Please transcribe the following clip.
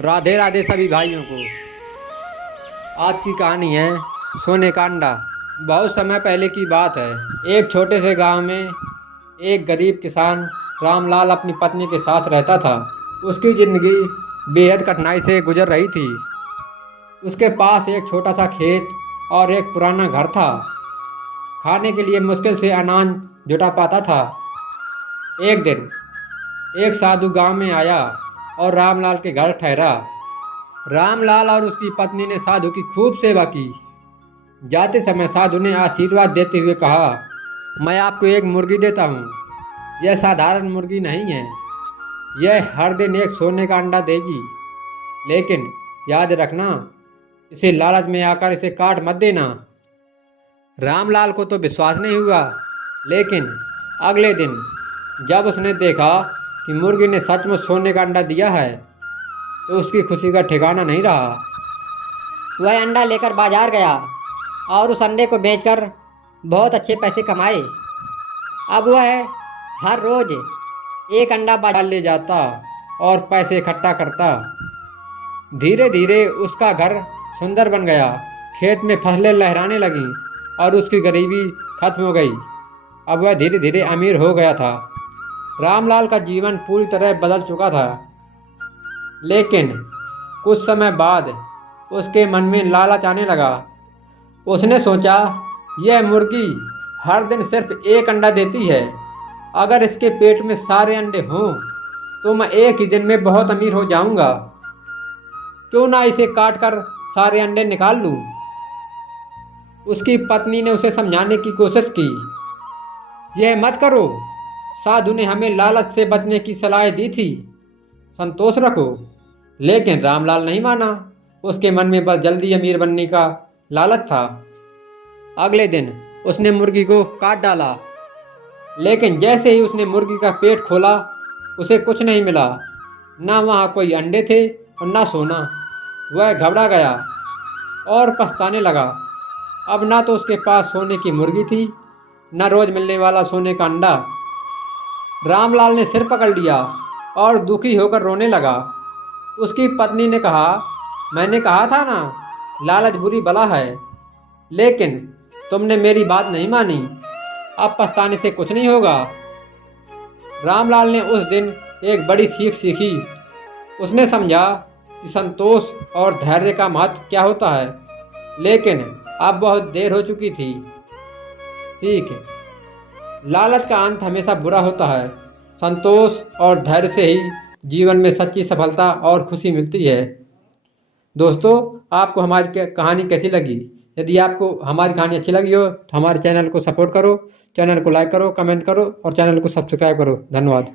राधे राधे सभी भाइयों को। आज की कहानी है सोने का अंडा। बहुत समय पहले की बात है। एक छोटे से गांव में एक गरीब किसान रामलाल अपनी पत्नी के साथ रहता था। उसकी जिंदगी बेहद कठिनाई से गुजर रही थी। उसके पास एक छोटा सा खेत और एक पुराना घर था। खाने के लिए मुश्किल से अनाज जुटा पाता था। एक दिन एक साधु गांव में आया और रामलाल के घर ठहरा। रामलाल और उसकी पत्नी ने साधु की खूब सेवा की। जाते समय साधु ने आशीर्वाद देते हुए कहा, मैं आपको एक मुर्गी देता हूँ। यह साधारण मुर्गी नहीं है। यह हर दिन एक सोने का अंडा देगी। लेकिन याद रखना, इसे लालच में आकर इसे काट मत देना। रामलाल को तो विश्वास नहीं हुआ, लेकिन अगले दिन जब उसने देखा कि मुर्गी ने सचमुच सोने का अंडा दिया है, तो उसकी खुशी का ठिकाना नहीं रहा। वह अंडा लेकर बाजार गया और उस अंडे को बेचकर बहुत अच्छे पैसे कमाए। अब वह हर रोज एक अंडा बाजार बाजार ले जाता और पैसे इकट्ठा करता। धीरे धीरे उसका घर सुंदर बन गया। खेत में फसलें लहराने लगीं और उसकी गरीबी खत्म हो गई। अब वह धीरे धीरे अमीर हो गया था। रामलाल का जीवन पूरी तरह बदल चुका था। लेकिन कुछ समय बाद उसके मन में लालच आने लगा। उसने सोचा, यह मुर्गी हर दिन सिर्फ एक अंडा देती है। अगर इसके पेट में सारे अंडे हों तो मैं एक ही दिन में बहुत अमीर हो जाऊंगा। क्यों ना इसे काट कर सारे अंडे निकाल लूं। उसकी पत्नी ने उसे समझाने की कोशिश की। यह मत करो, साधु ने हमें लालच से बचने की सलाह दी थी। संतोष रखो। लेकिन रामलाल नहीं माना। उसके मन में बस जल्दी अमीर बनने का लालच था। अगले दिन उसने मुर्गी को काट डाला। लेकिन जैसे ही उसने मुर्गी का पेट खोला, उसे कुछ नहीं मिला। ना वहाँ कोई अंडे थे और ना सोना। वह घबरा गया और पछताने लगा। अब ना तो उसके पास सोने की मुर्गी थी, न रोज मिलने वाला सोने का अंडा। रामलाल ने सिर पकड़ लिया और दुखी होकर रोने लगा। उसकी पत्नी ने कहा, मैंने कहा था ना, लालच बुरी बला है। लेकिन तुमने मेरी बात नहीं मानी। अब पछताने से कुछ नहीं होगा। रामलाल ने उस दिन एक बड़ी सीख सीखी। उसने समझा कि संतोष और धैर्य का महत्व क्या होता है। लेकिन अब बहुत देर हो चुकी थी। सीख, लालच का अंत हमेशा बुरा होता है। संतोष और धैर्य से ही जीवन में सच्ची सफलता और खुशी मिलती है। दोस्तों, आपको हमारी कहानी कैसी लगी? यदि आपको हमारी कहानी अच्छी लगी हो तो हमारे चैनल को सपोर्ट करो, चैनल को लाइक करो, कमेंट करो और चैनल को सब्सक्राइब करो। धन्यवाद।